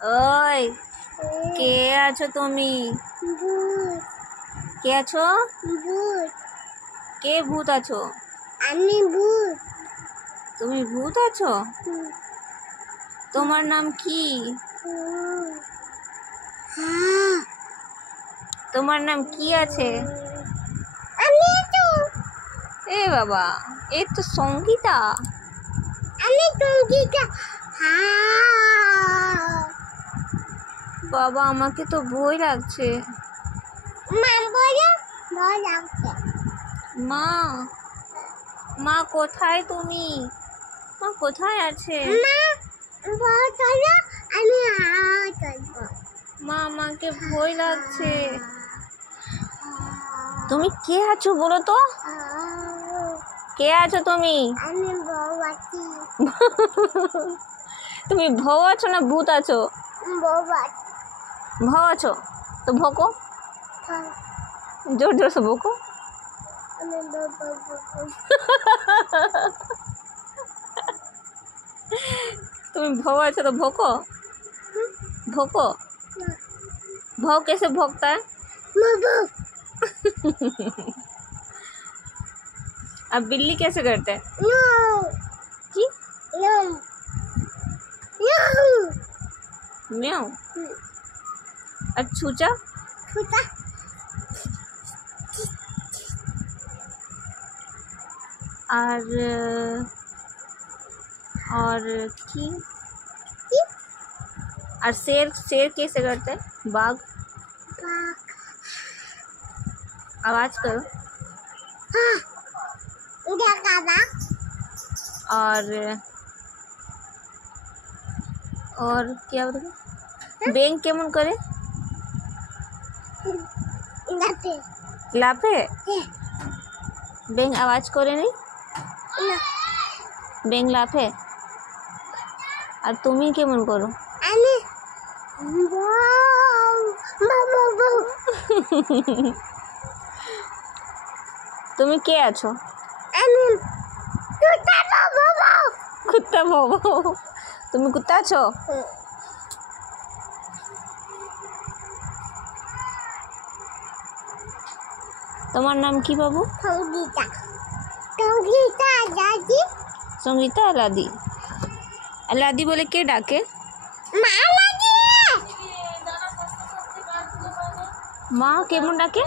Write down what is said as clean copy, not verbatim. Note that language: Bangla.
ওই কে আছো তুমি? ভূত কে আছো? ভূত কে ভূত আছো? আমি ভূত। তুমি ভূত আছো? তোমার নাম কি? তোমার নাম কি আছে? আমি তো এ বাবা, এই তো সঙ্গীতা। আমি টঙ্কিটা। বাবা, আমাকে তো ভয় লাগছে। মা বলো ভয় লাগছে। মা, মা কোথায় তুমি? মা কোথায় আছে? মা ভয় চলো, আমি চলবো। মা, আমাকে ভয় লাগছে। তুমি কে আছো বলো তো? কে আছো তুমি? আমি বউ আছি। তুমি ভৌ আছো না ভূত আছো? বউ আছি। ভৌ আছো তো ভোকো, জোর জোর से भोको। আমি বউ। तुम भौ अच्छा तो भोको, भोको। भौ कैसे भोकता है? अब बिल्ली कैसे करते हैं? जी म्याऊ। और छूचा? और की? और शेर, शेर कैसे करते हैं? बाघ। आवाज करो। और क्या बोलोगे? बेंग केमन करे? लाफे। बेंग आवाज करे नहीं? बेंग लाफे। আর তুমি কেমন করো? আমি তুমি কে আছো? আমি কুত্তা বাবু। তুমি কুত্তা আছো? তোমার নাম কি বাবু? সঙ্গীতা। সঙ্গীতা দাদি। সঙ্গীতা আলাদি। আলাদি বলে কে ডাকে? মা দাদি। মা কেমন ডাকে?